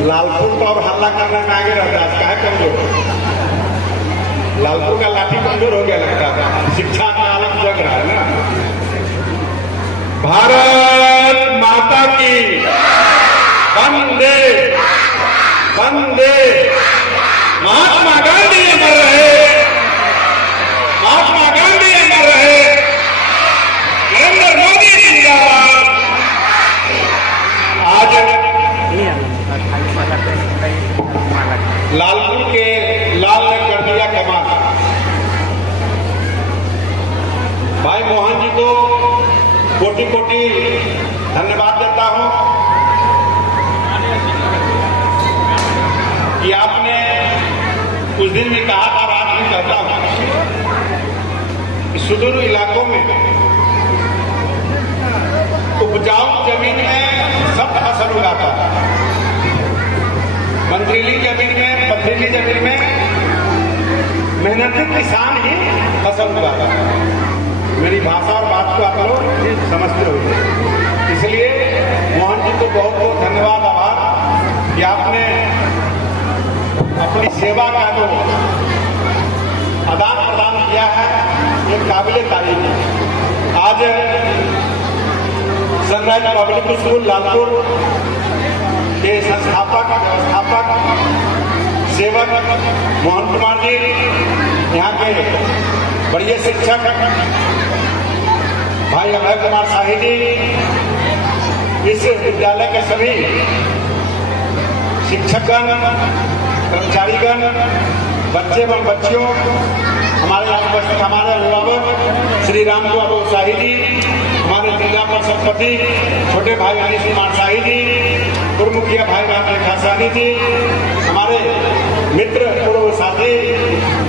लालपुर तो और हल्ला करने में आगे रहता है, क्या है कमजोर? लालपुर का लाठी कमजोर हो गया लगता है, शिक्षा का आलम जग रहा है ना। भारत माता की वंदे वंदे। महात्मा गांधी अमर रहे, महात्मा गांधी अमर रहे, नरेंद्र मोदी जिंदाबाद। आज लालपुर के लाल ने कर दिया कमाल। भाई मोहन जी को कोटि कोटि धन्यवाद देता हूं कि आपने उस दिन भी कहा था और आज भी कहता हूं कि सुदूर इलाकों में उपजाऊ जमीन में सब फसल उगाता है, मंत्रीली जमीन में, पथरीली जमीन में मेहनती किसान ही फसल उगाता है। मेरी भाषा और बात को आप लोग समझते हो, इसलिए मोहन जी को बहुत बहुत धन्यवाद, आभार कि आपने अपनी सेवा का जो आदान प्रदान किया है ये काबिले तारीफ है। आज सनराइज पब्लिक स्कूल लालपुर के संस्थापक व्यवस्थापक सेवक मोहन कुमार जी, यहाँ के बढ़िया शिक्षक भाई अभय कुमार शाही जी, इस विद्यालय के सभी शिक्षकगण, कर्मचारीगण, बच्चे एवं बच्चियों, हमारे यहाँ उपस्थित हमारे अभिभावक श्री राम बाबू शाही जी, हमारे जिला परिषद सभापति छोटे भाई अनिश कुमार शाही जी, पूर्व मुखिया भाई राम रेखा साहनी जी, हमारे मित्र पूर्व साथी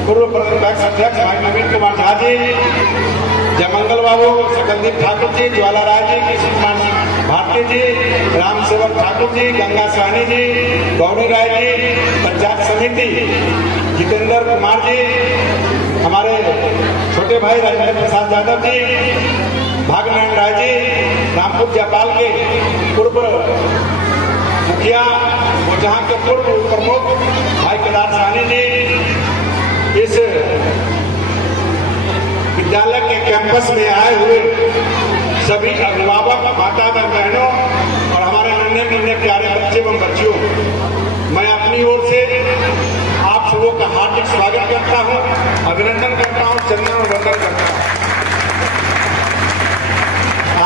पूर्व प्रदेश अध्यक्ष भाई नवीन कुमार झा जी, जयमंगल बाबू, सकलदीप ठाकुर जी, ज्वाला राय जी, कृष्ण कुमार भारती जी, राम सेवक ठाकुर जी, गंगा साहनी जी, गौरी राय जी, पंचायत समिति जितेंद्र कुमार जी, हमारे छोटे भाई राजेंद्र प्रसाद यादव जी, भागनारायण राय जी, रामपुर जापाल के पूर्व मुखिया और जहाँ के पूर्व प्रमुख भाई केदार साहनी जी, इस विद्यालय के कैंपस में आए हुए सभी अभिभावक, माता बहनों और हमारे नन्हे नन्हे प्यारे बच्चे एवं बच्चियों, मैं अपनी ओर से आप सबों का हार्दिक स्वागत करता हूं, अभिनंदन करता हूं, चंदन और वंदन करता हूं।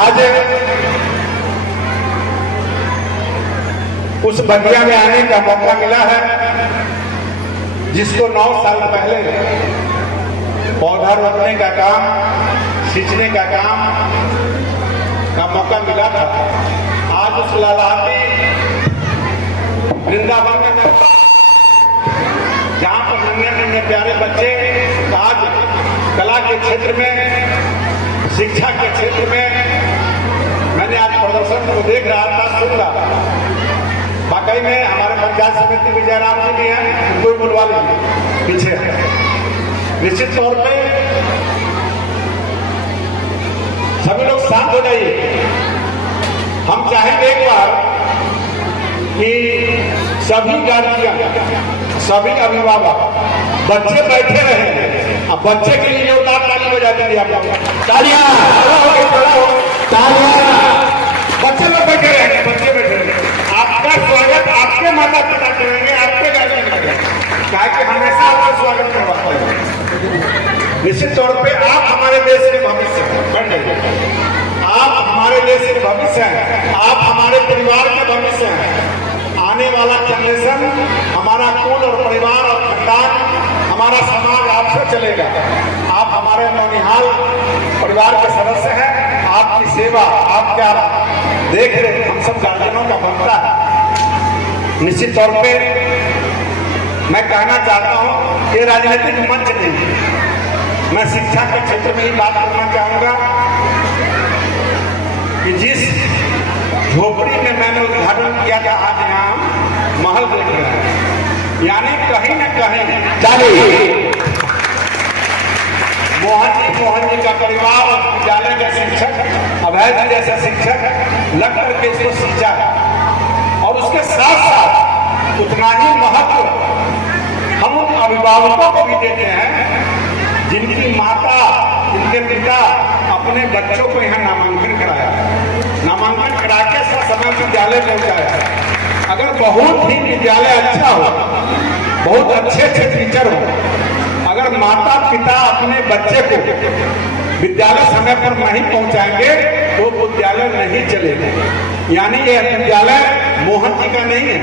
आज उस बगिया में आने का मौका मिला है जिसको 9 साल पहले पौधा रोपने का काम, सींचने का काम का मौका मिला था। आज उस लहलहाती वृंदावन में जहां पर नन्हे नन्हे प्यारे बच्चे आज कला के क्षेत्र में, शिक्षा के क्षेत्र में, मैंने आज प्रदर्शन को देख रहा था, सुन रहा था। वाकई में हमारे पंचायत समिति विजयराम जी भी हैं, कोई बुलवा लीजिए पीछे। निश्चित तौर पे सभी लोग शांत हो जाइए। हम चाहेंगे एक बार कि सभी गार्जियन, सभी अभिभावक, बच्चे बैठे रहे, अब बच्चे के लिए जोरदार ताली बजा दीजिए आप लोग। तालियां, तालियां। बच्चे लोग बैठे रहेंगे, बच्चे बैठे रहेंगे। आपका स्वागत आपके माता पिता करेंगे, आपके गार्जियन करेंगे, क्या कि हमेशा आपका स्वागत करवाते हैं। निश्चित तौर पे आप हमारे देश के भविष्य हैं, आप हमारे देश के भविष्य हैं, आप हमारे परिवार के भविष्य हैं। आने वाला जनरेशन, हमारा कुल और परिवार और खानदान, हमारा समाज आपसे चलेगा। आप हमारे नौनिहाल परिवार के सदस्य हैं, आपकी सेवा, आप क्या देख रेख हम सब गार्जियनों का बनता है। निश्चित तौर पे मैं कहना चाहता हूं कि राजनीतिक मंच नहीं, मैं शिक्षा के क्षेत्र में ही बात करना चाहूंगा कि जिस झोपड़ी में मैंने उद्घाटन किया था, आज यहाँ महल देख रहे हैं, यानी कहीं न कहीं मोहन जी का परिवार और विद्यालय के शिक्षक, अभय जी जैसे शिक्षक लग करके इसको सींचा है। और उसके साथ साथ अभिभावकों को भी देते हैं जिनकी माता, जिनके पिता अपने बच्चों को यहाँ नामांकन कराया, नामांकन करा के समय विद्यालय पहुंचाया। अगर बहुत ही विद्यालय अच्छा हो, बहुत अच्छे टीचर हो, अगर माता पिता अपने बच्चे को विद्यालय समय पर नहीं पहुंचाएंगे तो विद्यालय नहीं चलेगा। यानी यह विद्यालय मोहन जी का नहीं है,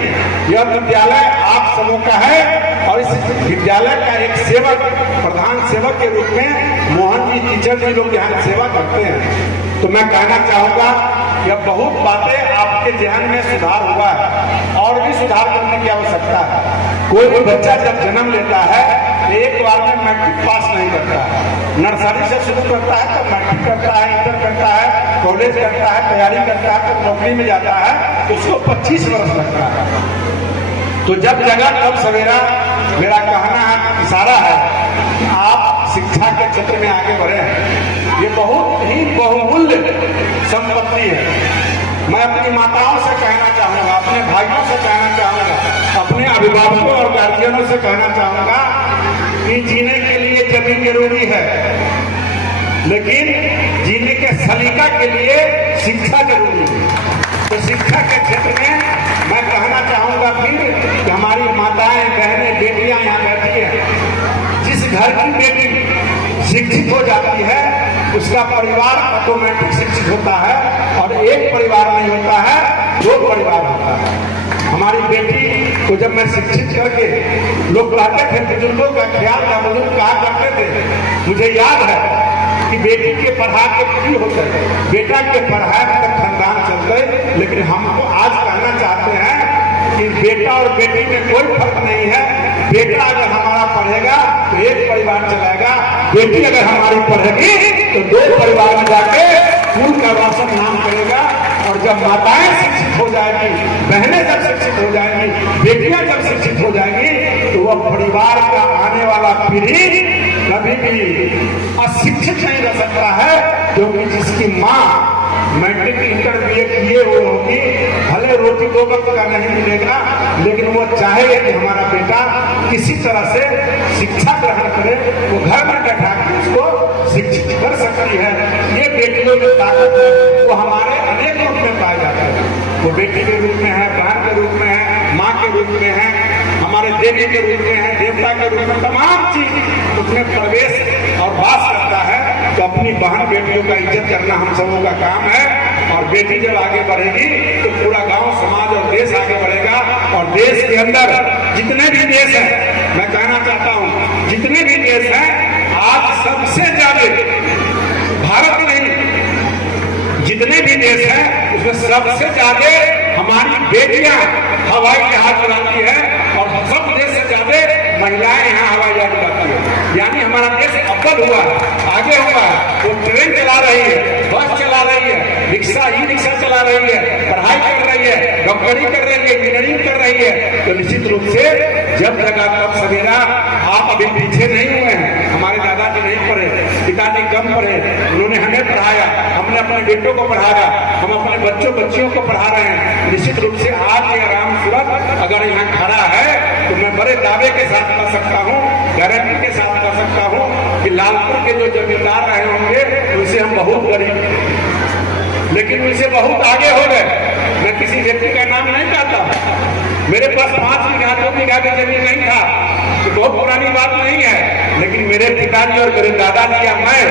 यह विद्यालय आप सबों का है। और इस विद्यालय का एक सेवक, प्रधान सेवक के रूप में मोहन जी टीचर जी लोग यहाँ सेवा करते हैं। तो मैं कहना चाहूंगा यह बहुत बातें आपके जहन में सुधार हुआ है और भी सुधार करने की आवश्यकता है। कोई भी बच्चा जब जन्म लेता है एक बार में मैट्रिक पास नहीं करता है, नर्सरी से शुरू करता है तो मैट्रिक करता है, इंटर करता है, कॉलेज करता है, तैयारी करता है, तो नौकरी में जाता है तो उसको 25 वर्ष लगता है। तो जब जगह तब सवेरा मेरा कहना है, इशारा है कि आप शिक्षा के क्षेत्र में आगे बढ़े हैं। ये बहुत ही बहुमूल्य संपत्ति है। मैं अपनी माताओं से कहना चाहूंगा, अपने भाइयों से कहना चाहूंगा, अपने अभिभावकों और गार्जियनों से कहना चाहूंगा कि जीने के लिए जमीन जरूरी है, लेकिन जीने के सलीका के लिए शिक्षा जरूरी है। तो शिक्षा के क्षेत्र में मैं कहना चाहूंगा फिर कि हमारी माताएं, बहनें, बेटियां यहाँ बैठी हैं। जिस घर की बेटी शिक्षित हो जाती है उसका परिवार ऑटोमेटिक शिक्षित होता है, और एक परिवार नहीं होता है, 2 परिवार होता है। हमारी बेटी को जब मैं शिक्षित करके, लोग कहते थे, बुजुर्गों का ख्याल था, बुजुर्ग कहा करते थे, मुझे याद है कि बेटी के पढ़ा के की होते, बेटा के पढ़ाए तक खानदान चलते। लेकिन हमको आज कहना चाहते हैं कि बेटा और बेटी में कोई फर्क नहीं है। बेटा अगर हमारा पढ़ेगा तो एक परिवार चलाएगा, बेटी अगर हमारी पढ़ेगी तो 2 परिवार में जाके स्कूल का रोशन नाम करेगा। और जब माताएं शिक्षित हो जाएंगी, बहनें जब शिक्षित हो जाएंगी, बेटियां जब शिक्षित हो जाएंगी तो वह परिवार का आने वाला पीढ़ी कभी भी अशिक्षित नहीं रह सकता है। क्योंकि जिसकी माँ मैट्रिक इंटर बीए किए हुए होगी, भले रोटी 2 वक्त का नहीं मिलेगा, लेकिन वो चाहे कि हमारा बेटा किसी तरह से शिक्षा ग्रहण करे, वो घर में बैठा के उसको शिक्षित कर सकती है। ये बेटियों की ताकत है, वो हमारे अनेक रूप में पाए जाते हैं। वो बेटी के रूप में है, बहन के रूप में है, माँ के रूप में है, हमारे देवी के रूप में है, देवता के रूप में, तमाम चीज उसमें प्रवेश और वास करता है। तो अपनी बहन बेटियों का इज्जत करना हम सबों का काम है। और बेटी जब आगे बढ़ेगी तो पूरा गांव, समाज और देश आगे बढ़ेगा। और देश के अंदर जितने भी देश हैं, मैं कहना चाहता हूं, जितने भी देश हैं, आज सबसे ज्यादा भारत नहीं, जितने भी देश हैं उसमें सबसे ज्यादा हमारी बेटियां हवाई जहाज चलाती है, और सब देश से ज्यादा महिलाएं यहाँ हवाई जहाज चलाती है। यानी हमारा देश अव्वल हुआ, आगे हुआ। वो ट्रेन चला रही है, बस चला रही है, रिक्शा, ई रिक्शा चला रही है, पढ़ाई कर रही है, डॉक्टरी कर रही है, इंजीनियरिंग कर रही है। तो निश्चित रूप से जब जगह तब सवेरा, आप अभी पीछे नहीं हुए हैं। हमारे दादाजी नहीं पढ़े, पिताजी कम पढ़े, उन्होंने हमें पढ़ाया, हमने अपने बेटों को पढ़ाया, हम अपने बच्चियों को पढ़ा रहे हैं। निश्चित रूप से आज ये राम सूरत अगर यहाँ खड़ा है तो मैं बड़े दावे के साथ कह सकता हूँ, गारंटी के साथ कह सकता हूँ कि लालपुर के जो जमींदार रहे होंगे उनसे हम बहुत गरीब, लेकिन उनसे बहुत आगे हो गए। मैं किसी व्यक्ति का नाम नहीं कहता, मेरे पास 5 बीघा 2 बीघा की जमीन नहीं था, तो बहुत पुरानी बात नहीं है। लेकिन मेरे पिताजी और मेरे दादाजी या मैं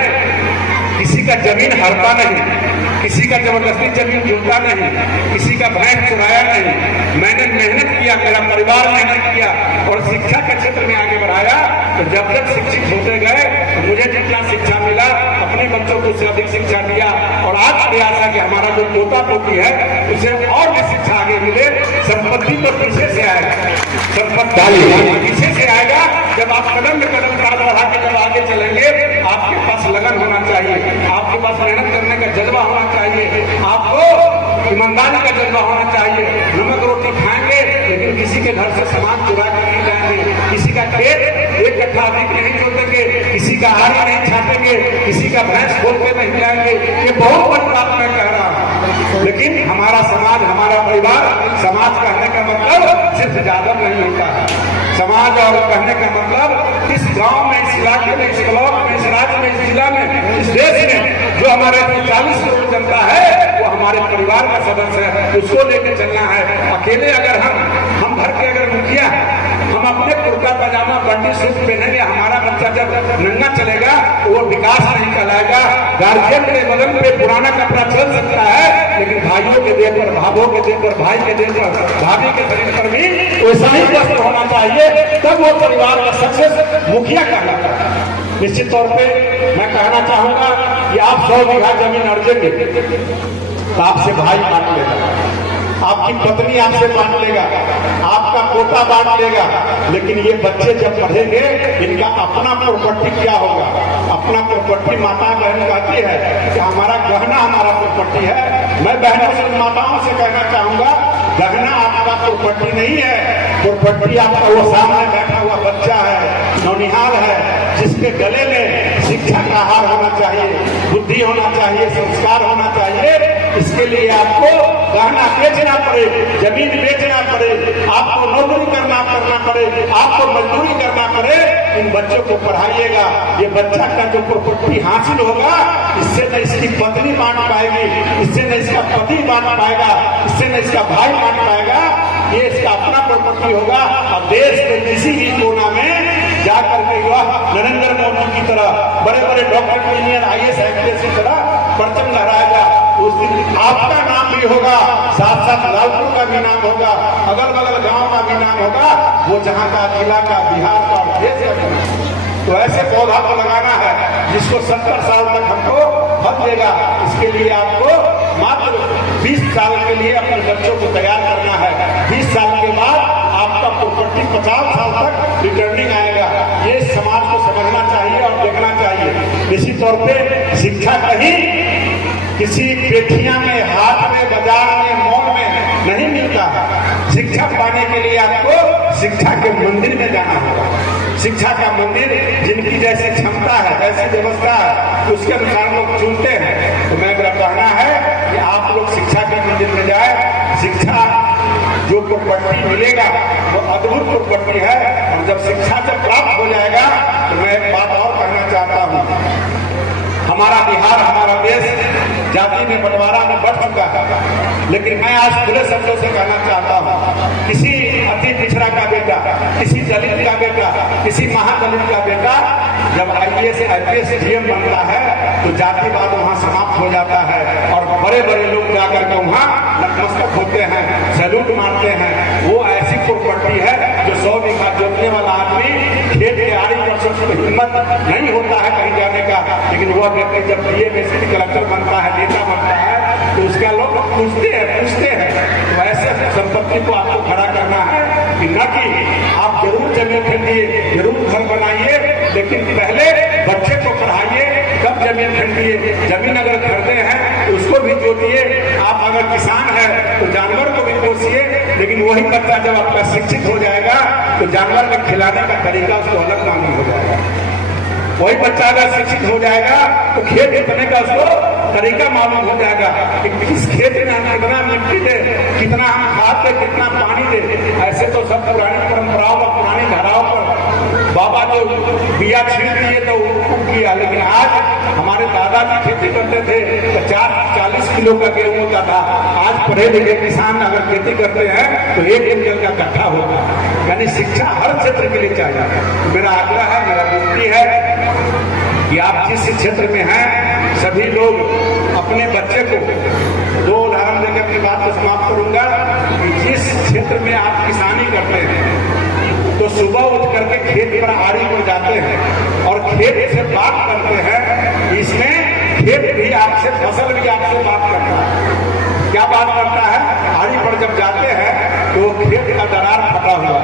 किसी का जमीन हड़पा नहीं, किसी का जबरदस्ती जमीन जोता नहीं, किसी का भैंस चुराया नहीं। मैंने मेहनत किया, मेरा परिवार मेहनत किया और शिक्षा के क्षेत्र में आगे बढ़ाया। तो जब जब शिक्षित होते गए तो मुझे जितना शिक्षा मिला, अपने बच्चों को उससे अधिक शिक्षा दिया। और आज प्रयास है कि हमारा जो पोता पोती है उसे और भी शिक्षा आगे मिले। संपत्ति तो पीछे से आएगा, संपत्ति पीछे से आएगा। जब आप कदम में कदम बढ़ा के जब आगे चलेंगे, आपके पास लगन होना चाहिए, आपके पास मेहनत करने का जज्बा होना चाहिए, आपको ईमानदारी का जज्बा होना चाहिए। नमक रोटी खाएंगे लेकिन किसी के घर से सामान चुरा कर नहीं जाएंगे, किसी का खेत 1 कट्ठा अधिक नहीं जोतेंगे, किसी का आरी नहीं छाटेंगे, किसी का भैंस खोल के नहीं जाएंगे। ये बहुत बड़ी बात मैं कह रहा हूँ। लेकिन हमारा समाज, हमारा परिवार, समाज कहने का मतलब सिर्फ जादव नहीं होता है। समाज और कहने का मतलब इस गांव में, इस इलाके में, इस ब्लॉक में, इस राज्य में, इस जिला में, इस देश में जो हमारे 40 करोड़ जनता है वो हमारे परिवार का सदस्य है, उसको लेकर चलना है। अकेले अगर हम घर के अगर मुखिया हम अपने कुर्ता पजामा बंडी सूट पहनेंगे, हमारा बच्चा जब नंगा चलेगा तो वो विकास नहीं कहलाएगा। गार्जियन के बदन पे पुराना कपड़ा चल सकता है, लेकिन भाइयों के देह पर, भाभों के देह पर, भाई के देह पर, भाभी के शरीर पर भी वैसा ही वस्त्र होना चाहिए, तब वो परिवार का सक्सेस मुखिया कहलाता है। निश्चित तौर पे मैं कहना चाहूंगा कि आप 100 बीघा जमीन अर्जेंगे तो आपसे भाई बांट लेगा, आपकी पत्नी आपसे बांट लेगा, आपका पोता बांट लेगा, लेकिन ये बच्चे जब पढ़ेंगे इनका अपना प्रॉपर्टी क्या होगा? अपना प्रॉपर्टी माता बहन कहती है कि हमारा गहना हमारा प्रॉपर्टी है। मैं बहनों से, माताओं से कहना चाहूंगा, गहना आपका प्रॉपर्टी नहीं है, प्रॉपर्टी आपका वो सामने बैठा हुआ बच्चा है, नौनिहाल है, जिसके गले में शिक्षा का हार होना चाहिए, बुद्धि होना चाहिए, संस्कार होना चाहिए। इसके लिए आपको गहना बेचना पड़े, जमीन बेचना पड़े, आपको नौकरी करना पड़े, आपको मजदूरी करना पड़े, इन बच्चों को पढ़ाइएगा। ये बच्चा का जो प्रॉपर्टी हासिल होगा, इससे न इसकी पत्नी बांट पाएगी, इससे न इसका पति बांट पाएगा, इससे न इसका भाई बांट पाएगा, ये इसका अपना प्रॉपर्टी होगा। अब देश के किसी भी कोना में जाकर के नरेंद्र मोदी की तरह, बड़े बड़े डॉक्टर, इंजीनियर, IAS, IPS की तरह परचम लहराएगा, उस दिन आपका नाम भी होगा, साथ साथ लालपुर का भी नाम होगा, अगल बगल गांव का भी नाम होगा, वो जहां का, जिला का, बिहार का, देश का। तो ऐसे पौधा को लगाना है जिसको 70 साल तक हमको फल देगा। इसके लिए आपको मात्र 20 साल के लिए अपने बच्चों को तैयार करना है। 20 साल के बाद आपका प्रॉपर्टी 50 साल तक रिटर्निंग आएगा। ये समाज को समझना चाहिए और देखना चाहिए। इसी तौर पे शिक्षा कहीं किसी पेठिया में, हाथ में, बाजार में, मॉल में नहीं मिलता है। शिक्षा पाने के लिए आपको शिक्षा के मंदिर में जाना होगा। शिक्षा का मंदिर जिनकी जैसी क्षमता है, जैसी व्यवस्था है, उसके अनुसार लोग चुनते हैं। तो मैं मेरा कहना है कि आप लोग शिक्षा के मंदिर में जाए। शिक्षा जो प्रॉपर्टी मिलेगा वो अद्भुत प्रॉपर्टी है, और जब शिक्षा जब प्राप्त हो जाएगा तो मैं एक बात और कहना चाहता हूँ। हमारा बिहार, हमारा देश जाति में, बंटवारा में बढ़ चुका है, लेकिन मैं आज खुले शब्दों से कहना चाहता हूँ, किसी अति पिछड़ा का बेटा, किसी दलित का बेटा, किसी महादलित का बेटा जब IAS, IPS, GM बनता है तो जातिवाद वहाँ समाप्त हो जाता है, और बड़े बड़े लोग जाकर के वहाँ नतमस्तक होते हैं, सैल्यूट मारते हैं। वो ऐसी प्रॉपर्टी है जो 100 बीघा जोतने वाला आदमी खेत के आड़ी पर हिम्मत नहीं होता है कहीं जाने का, लेकिन वह व्यक्ति जब DA में सिटी कलेक्टर बनता है, नेता बनता है, तो उसका लोग पूछते हैं। तो ऐसे संपत्ति को आपको खड़ा करना है कि न कि आप जरूर जमीन खरीदिए, जरूर घर बनाइए, लेकिन पहले बच्चे को पढ़ाइए, कब जमीन खरीदिए। जमीन अगर खरीदे हैं तो उसको भी जोतिए। आप अगर किसान है तो जानवर को भी पोसिए, लेकिन वही बच्चा जब आपका शिक्षित हो जाएगा तो जानवर में खिलाने का तरीका उसको अलग मालूम हो जाएगा। वही बच्चा अगर शिक्षित हो जाएगा तो खेत जोतने का उसको तरीका मालूम हो जाएगा कि किस खेत में हम कितना मिट्टी दे, कितना हम खाद दे, कितना पानी दे। ऐसे तो सब पुरानी परंपराओं और पुरानी धाराओं पर बाबा जो बिया छीन दिए तो उग किया, लेकिन आज हमारे दादा भी खेती करते थे, 50-40 किलो का गेहूं होता था। आज पढ़े लिखे किसान अगर खेती करते हैं तो 1 क्विंटल का कट्ठा होता है। यानी शिक्षा हर क्षेत्र के लिए चाहिए। मेरा आग्रह है, मेरा विनती है कि आप जिस क्षेत्र में हैं सभी लोग अपने बच्चे को, 2 उदाहरण देकर अपनी बात को समाप्त करूंगा कि जिस क्षेत्र में आप किसानी करते हैं तो सुबह उठ करके खेत पर आड़ी पर जाते हैं और खेत से बात करते हैं। इसमें खेत भी आपसे, फसल भी आपसे बात करता है। क्या बात करता है? आड़ी पर जब जाते हैं तो खेत का दरार फटा हुआ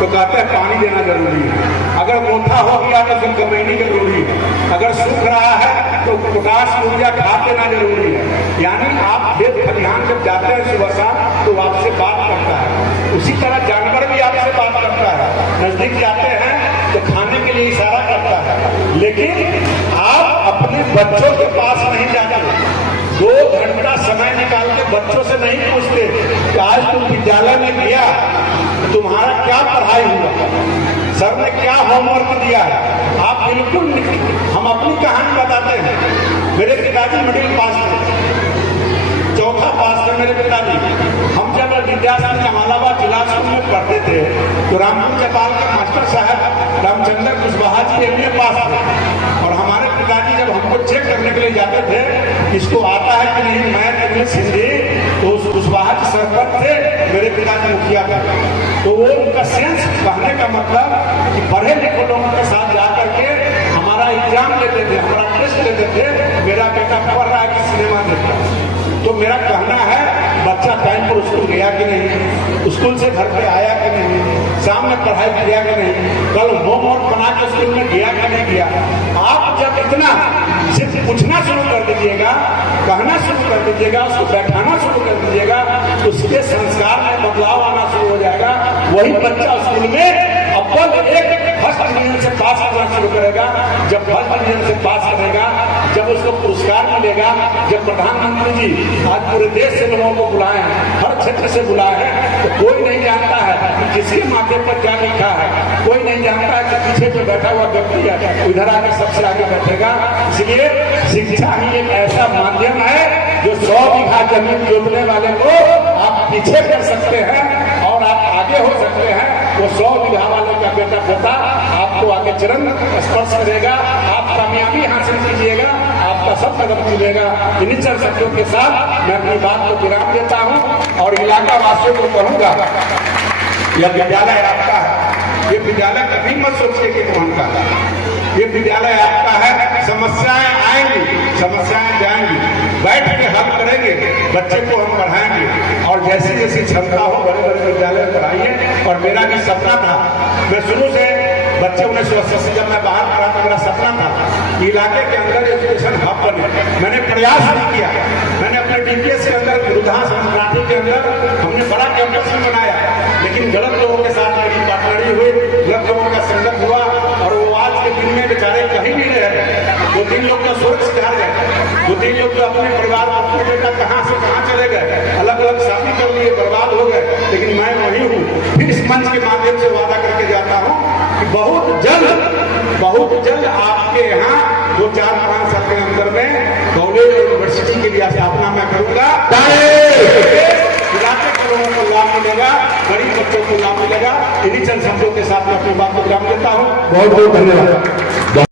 तो कहते हैं पानी देना जरूरी है। अगर मोटा हो गया तो फिर कमैनी की जरूरी है। अगर सूख रहा है तो पोटाश, यूरिया खाद देना जरूरी है। यानी आप खेत खलिहान जब जाते हैं सुबह शाम तो आपसे बात करता है। उसी तरह जानवर भी आपसे बात करता है। नजदीक जाते हैं तो खाने के लिए इशारा करता है, लेकिन आप अपने बच्चों के पास नहीं जाते। 2 घंटा समय निकाल के बच्चों से नहीं पूछते कि आज तुम विद्यालय में गया तो तुम्हारा क्या पढ़ाई हुआ, सर ने क्या होमवर्क दिया है, बिल्कुल नहीं। हम अपनी कहानी बताते हैं। मेरे पिताजी मिडिल पास थे, चौथा पास थे मेरे पिताजी। हम जब विद्याश्री जहानाबाद जिला स्कूल में पढ़ते थे तो रामपुर चपाल के मास्टर साहब रामचंद्र कुशवाहा जी एमए पास थे, और हमारे पिताजी जब हमको चेक करने के लिए जाते थे इसको आता है कि नहीं मैथ इंग्लिश हिंदी, तो उस कुशवाहा जी सरपंच थे, मेरे पिताजी मुखिया थे। तो वो उनका सेंस कहने का मतलब कि पढ़े लिखे लोगों के साथ जाकर के हमारा एग्जाम लेते थे, हमारा टेस्ट लेते थे, मेरा बेटा पढ़ रहा है कि सिनेमा देख रहा है। तो मेरा कहना है बच्चा टाइम पर स्कूल गया कि नहीं, स्कूल से घर पे आया कि नहीं, शाम में पढ़ाई किया कि नहीं, कल होमवर्क बना के स्कूल में गया कि नहीं गया। आप जब इतना सिर्फ पूछना शुरू कर दीजिएगा, कहना शुरू कर दीजिएगा, उसको बैठाना शुरू कर दीजिएगा, उसके संस्कार में बदलाव आना शुरू हो जाएगा। वही बच्चा स्कूल में अव्वल एक फर्स्ट डिवीजन से पास करना शुरू करेगा। जब फर्स्ट डिवीजन से पास करेगा, जब उसको पुरस्कार मिलेगा, जब प्रधानमंत्री जी आज पूरे देश से लोगों को बुलाए हैं, हर क्षेत्र से बुलाए हैं, तो कोई नहीं जानता है कि किसके माथे पर क्या लिखा है, कोई नहीं जानता है कि पीछे जो बैठा हुआ व्यक्ति है इधर आकर सबसे आगे बैठेगा। इसलिए शिक्षा ही एक ऐसा माध्यम है जो 100 बीघा जमीन जोतने वाले को आप पीछे कर सकते हैं और आप आगे हो सकते हैं। वो 100 बीघा वाले का बेटा पोता आपको आगे चरण स्पर्श करेगा, आप कामयाबी हासिल कीजिएगा, आपका सब कदम चलेगा। इन्हीं चंद शब्दों के साथ मैं अपनी बात को विराम देता हूँ और इलाका वासियों को कहूँगा, यह विद्यालय आपका है, ये विद्यालय कभी मत सोचिए कि कौन का है, ये विद्यालय आपका है। समस्याएं आएंगी, समस्याएं जाएंगी, बैठ के हल करेंगे, बच्चे को हम पढ़ाएंगे और जैसी जैसी क्षमता हो बड़े बड़े विद्यालय पढ़ाइए। और मेरा भी सपना था, मैं शुरू से बच्चे 1980 से जब मैं बाहर पढ़ा था, मेरा सपना था इलाके के अंदर एजुकेशन हब बने। मैंने प्रयास नहीं किया, मैंने अपने डीपीएस के अंदर गुरुदास मराठी के अंदर हमने बड़ा कैंपस में बनाया, लेकिन गलत लोगों के साथ मेरी पार्टनरी हुई, गलत लोगों का संगत हुआ और वो आज के दिन में बेचारे कहीं नहीं रह रहे। 2-3 लोग तो स्वर्ग से हार गए, 2-3 लोग तो अपने परिवार अपने बेटा कहाँ से कहाँ चले गए, अलग अलग शादी कर लिए, बर्बाद हो गए। लेकिन मैं वही हूँ, फिर इस मंच के माध्यम से वादा करके जाता हूँ कि बहुत जल्द आपके यहाँ 2-4-5 साल के अंदर में कॉलेज और यूनिवर्सिटी की भी स्थापना मैं करूंगा। इलाके के लोगों को लाभ मिलेगा, गरीब बच्चों को लाभ मिलेगा। इन्हीं चंद शब्दों के साथ मैं अपनी बात को विराम देता हूँ। बहुत बहुत धन्यवाद।